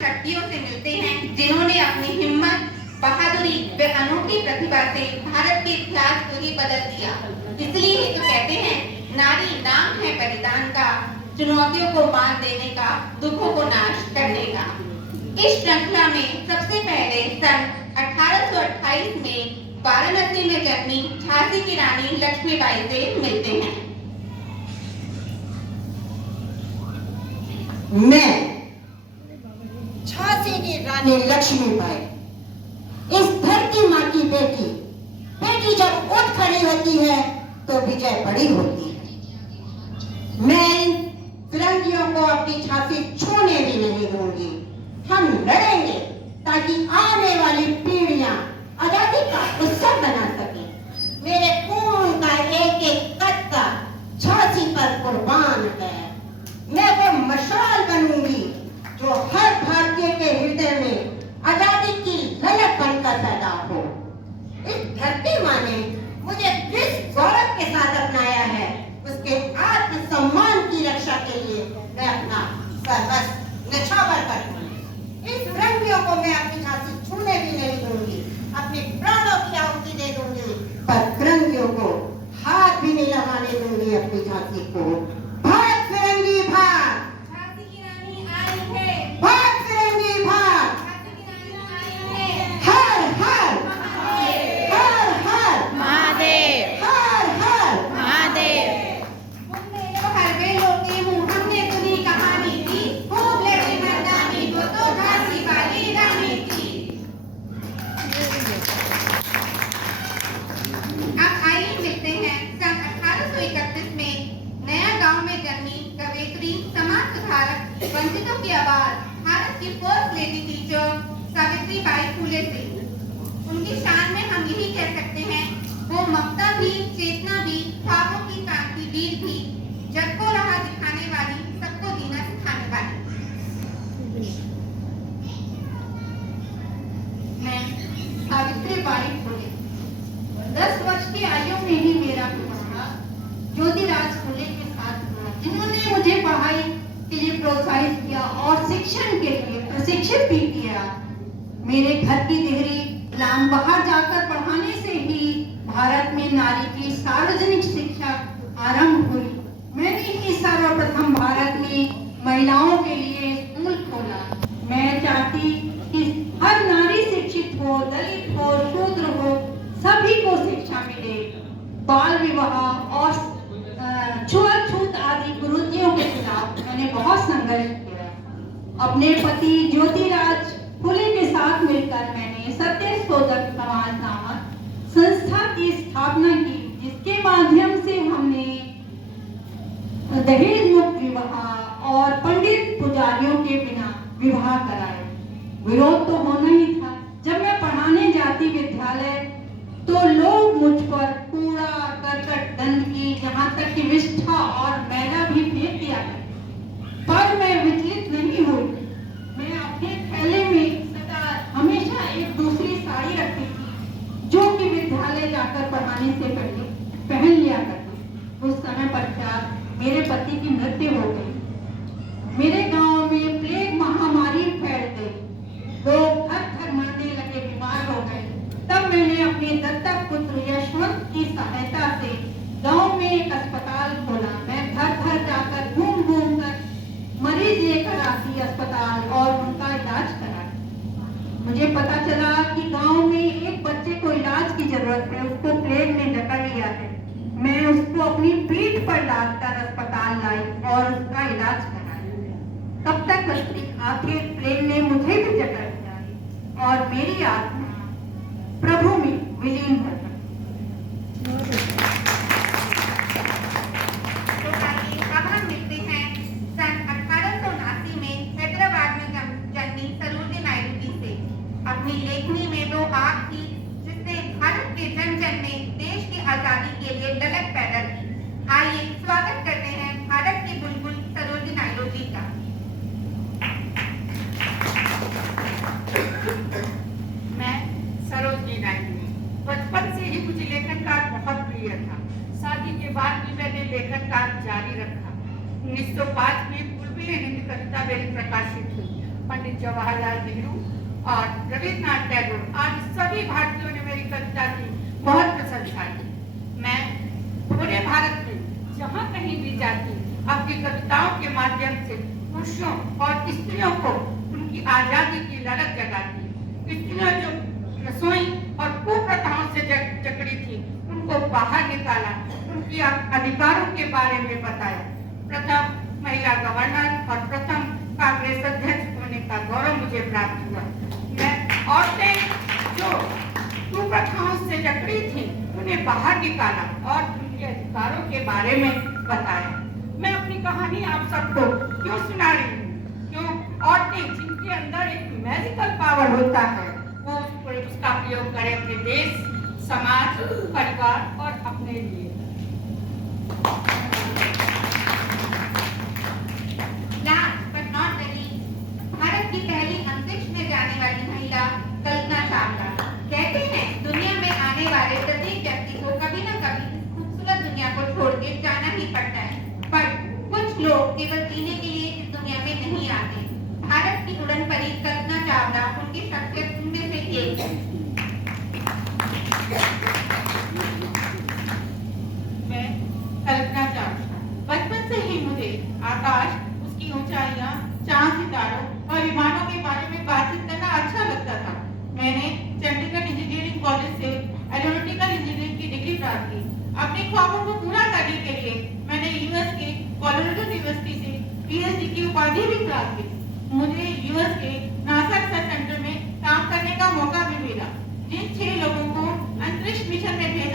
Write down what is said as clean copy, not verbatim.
शक्तियों से मिलते हैं जिन्होंने अपनी हिम्मत, बहादुरी व अनोखी प्रतिभा से भारत के इतिहास को ही बदल दिया। इसलिए ही तो कहते हैं, नारी नाम है बलिदान का, चुनौतियों को मात देने का, दुखों को नाश करने का। इस श्रृंखला में सबसे पहले सन 1828 में वाराणसी में जन्मी झांसी की रानी लक्ष्मीबाई से मिलते हैं। मैं झांसी की रानी लक्ष्मीबाई, इस धरती माँ की बेटी। बेटी जब उठ खड़ी होती है तो विजय बड़ी होती है। मैं इन फिरंगियों को अपनी झांसी छूने भी नहीं दूंगी। हम लड़ेंगे ताकि आने वाली पीढ़ियां आजादी का उत्सव बना सके। मेरे खून का एक एक कतरा झांसी पर कुर्बान है। मैं वो मशाल बनूंगी जो हर भारतीय के हृदय में आजादी की ललक बनकर पैदा हो। इस धरती माँ ने मुझे जिस गौरव के साथ अपनाया है, उसके आत्मसम्मान की रक्षा के लिए मैं अपना सर्वस्व न्यौछावर कर दूंगी। इस फिरंगियों को मैं अपनी झांसी छूने भी नहीं दूंगी। अपने प्राणों की आहुति दे दूंगी, पर फिरंगियों को हाथ भी नहीं लगाने दूंगी अपनी झांसी को। भाग फिरंगी भाग, झांसी की रानी आई है, भाग फिरंगी भाग। झांसी की रानी आई है। हर हर हर हर महादेव हर हर महादेव। हमने तो हर वे लोटे हूँ, हमने सुनी कहानी थी, खूब लड़ी मर्दानी, वो तो झांसी वाली रानी थी। अब आइए मिलते हैं सन 1831 में नया गांव में जन्मी कवयित्री, समाज सुधारक, वंचितों की आवाज, भारत की first lady teacher Savitribai Phule से। उनकी शान में हम यही कह सकते हैं, वो ममता भी, चेतना भी, ख्वाबों की क्रांतिवीर भी, जग को राह दिखाने वाली, सबको जीना सिखाने वाली। मैं सावित्रीबाई फुले 10 वर्ष की आयु में ही मेरा विवाह ज्योतिराज फुले के साथ हुआ, जिन्होंने मुझे पढ़ाई के लिए प्रोत्साहित किया और शिक्षण के लिए प्रशिक्षित भी किया। मेरे घर की देहरी गुलाम बाहर जाकर पढ़ाने से ही भारत में नारी की सार्वजनिक शिक्षा आरंभ हुई। मैंने ही सर्वप्रथम भारत में महिलाओं के लिए स्कूल खोला। मैं चाहती कि हर नारी शिक्षित हो, दलित हो, शूद्र हो, सभी को शिक्षा मिले। बाल विवाह और छुआछूत आदि कुरीतियों के खिलाफ मैंने बहुत संघर्ष किया। अपने पति ज्योतिराज फुले के साथ मिलकर मैंने सत्यशोधक समाज नामक संस्था की स्थापना की, जिसके माध्यम से हमने दहेज मुक्त विवाह और पंडित पुजारियों के बिना विवाह कराए। विरोध तो होना ही था। जब मैं पढ़ाने जाती विद्यालय तो लोग मुझ पर कूड़ा करकट, गंदगी, यहाँ तक कि विष्ठा और मैला भी फेंक दिया करते, पर मैं विचलित नहीं हुई। मैं अपने थैले में सदा हमेशा एक दूसरी साड़ी रखती थी, जो कि विद्यालय जाकर पढ़ाने से पहले पहन लिया करती। कुछ समय पश्चात मेरे पति की मृत्यु हो गई। मेरे गांव में प्लेग महामारी फैल गई। लोग घर घर मरने लगे, बीमार हो गए। तब मैंने अपने दत्तक पुत्र यशवंत की सहायता से गांव में एक अस्पताल खोला। मैं घर घर जाकर घूम घूम कर मरीज लेकर आती अस्पताल और उनका इलाज करा। मुझे पता चला कि गांव में एक बच्चे को इलाज की जरूरत है, उसको प्लेग ने जकड़ लिया है। मैं उसको अपनी पीठ पर लादकर अस्पताल लाई और उसका इलाज कराया। तब तक आखिर प्लेग ने मुझे भी जकड़ लिया और मेरी आत्मा प्रभु में विलीन हो गई। तो आइए अब हम मिलते हैं सन 1879 में हैदराबाद में जन्मी सरोजिनी नायडू जी से। अपनी लेखनी में वो आग थी जिसने भारत के जन जन में देश की आजादी के लिए ललक पैदा की। आइए स्वागत करते हैं भारत की बुलबुल सरोजिनी नायडू जी का। मैं सरोजिनी नायडू, बचपन से ही मुझे लेखन कार्य बहुत प्रिय था। शादी के बाद भी मैंने लेखन कार्य जारी रखा। 1905 में बुलबुल हिंद कविता मेरी प्रकाशित हुई। पंडित जवाहरलाल नेहरू और रविन्द्रनाथ टैगोर आज सभी भारतीयों ने मेरी कविता की बहुत प्रशंसा की। मैं पूरे भारत में जहाँ कहीं भी जाती अपनी कविताओं के माध्यम से पुरुषों और स्त्रियों को उनकी आजादी की ललक जगाती। स्त्रियों जो रसोई और कुप्रथाओं से जकड़ी थी उनको बाहर निकाला, उनके अधिकारों के बारे में बताया। प्रथम महिला गवर्नर और प्रथम कांग्रेस अध्यक्ष होने का गौरव मुझे प्राप्त हुआ। मैं औरतें जो कुप्रथाओं से जकड़ी थी उन्हें बाहर निकाला और उनके अधिकारों के बारे में बताया। मैं अपनी कहानी आप सबको क्यों सुना रही हूँ? क्यों औरतें जिनके अंदर एक मैजिकल पावर होता है वो उसका प्रयोग करें अपने देश, समाज, परिवार और अपने लिए। Last but not the least, Bharat की पहली अंतरिक्ष में जाने वाली महिला कल्पना चावला। कहते हैं दुनिया में आने वाले प्रत्येक व्यक्ति को कभी न कभी इस खूबसूरत दुनिया को छोड़ के जाना ही पड़ता है, पर कुछ लोग केवल जीने के लिए इस दुनिया में नहीं आते। भारत की उड़न परी कल्पना चावला उनकी शख्सियत उनमें से एक है। मैं कल्पना चावला। बचपन से ही मुझे आकाश, उसकी ऊंचाइयां, चांद, सितारों और विमानों के बारे में बातचीत करना अच्छा लगता था। मैंने चंडीगढ़ इंजीनियरिंग कॉलेज से एरोनॉटिकल इंजीनियरिंग की डिग्री प्राप्त की। अपने ख्वाबों को पूरा करने के लिए मैंने यूएस के कोलोराडो यूनिवर्सिटी से पीएचडी की उपाधि भी प्राप्त की। मुझे यूएस के नासा रिसर्च सेंटर में काम करने का मौका भी मिला। जिन 6 लोगों को अंतरिक्ष मिशन में भेजा